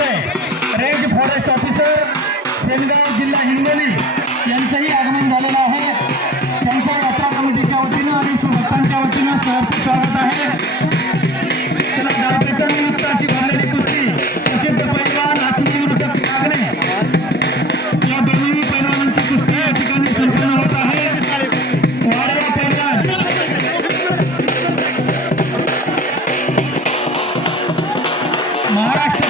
Thackeray range forest officer Sengaon जिल्हा हिंगोली यांचंही आगमन झालेलं आहे. त्यांच्या यात्रा कमिटीच्या वतीनं आणि भक्तांच्या वतीनं सहर्ष स्वागत आहे. या ठिकाणी होत आहे. महाराष्ट्र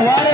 What